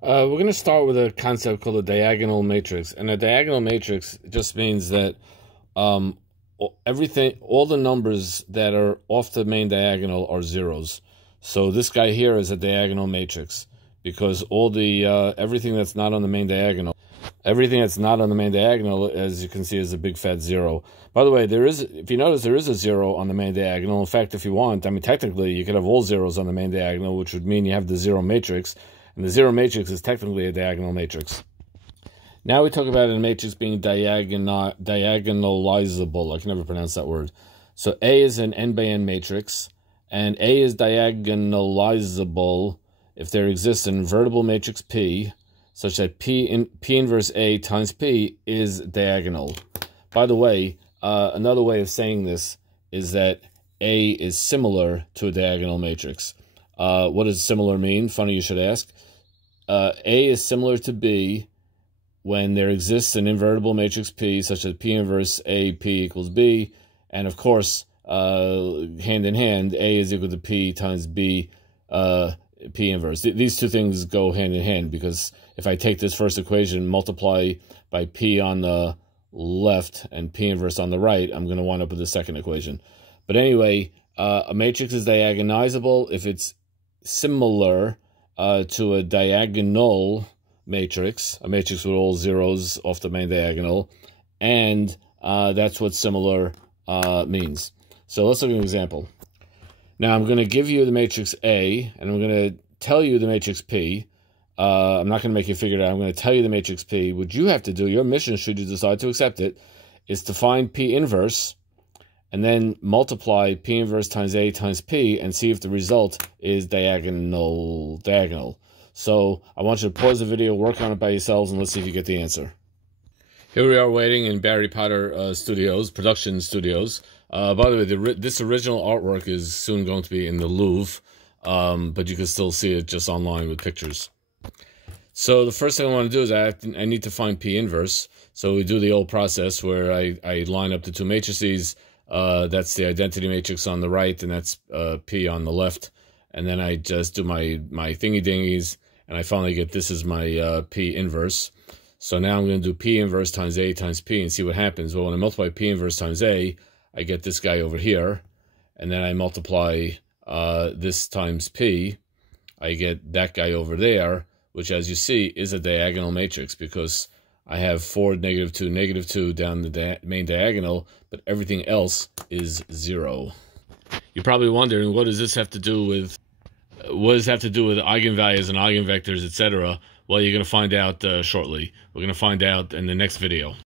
We're going to start with a concept called a diagonal matrix. And a diagonal matrix just means that all the numbers that are off the main diagonal are zeros. So this guy here is a diagonal matrix because everything that's not on the main diagonal, as you can see, is a big fat zero. By the way, if you notice, there is a zero on the main diagonal. In fact, if you want, technically you could have all zeros on the main diagonal, which would mean you have the zero matrix. And the zero matrix is technically a diagonal matrix. Now we talk about a matrix being diagonalizable. I can never pronounce that word. So A is an n by n matrix, and A is diagonalizable if there exists an invertible matrix P, such that P inverse A times P is diagonal. By the way, another way of saying this is that A is similar to a diagonal matrix. What does similar mean? Funny you should ask. A is similar to B when there exists an invertible matrix P, such that P inverse A, P equals B. And of course, hand in hand, A is equal to P times B, P inverse. These two things go hand in hand, because if I take this first equation, multiply by P on the left and P inverse on the right, I'm going to wind up with the second equation. But anyway, a matrix is diagonalizable if it's similar to a diagonal matrix, a matrix with all zeros off the main diagonal, and that's what similar means. So let's look at an example. Now I'm going to give you the matrix A, and I'm going to tell you the matrix P. I'm not going to make you figure it out. I'm going to tell you the matrix P. What you have to do, your mission, should you decide to accept it, is to find P inverse, and then multiply P inverse times A times P and see if the result is diagonal. So I want you to pause the video, work on it by yourselves, and let's see if you get the answer. Here we are waiting in Barry Potter production studios. By the way, this original artwork is soon going to be in the Louvre, but you can still see it just online with pictures. So the first thing I want to do is I need to find P inverse. So we do the old process where I line up the two matrices. That's the identity matrix on the right, and that's P on the left. And then I just do my thingy-dingies, and I finally get this is my P inverse. So now I'm going to do P inverse times A times P and see what happens. Well, when I multiply P inverse times A, I get this guy over here. And then I multiply this times P, I get that guy over there, which, as you see, is a diagonal matrix because I have 4, -2, -2 down the main diagonal, but everything else is 0. You're probably wondering, what does this have to do with eigenvalues and eigenvectors, etc.? Well, you're going to find out shortly. We're going to find out in the next video.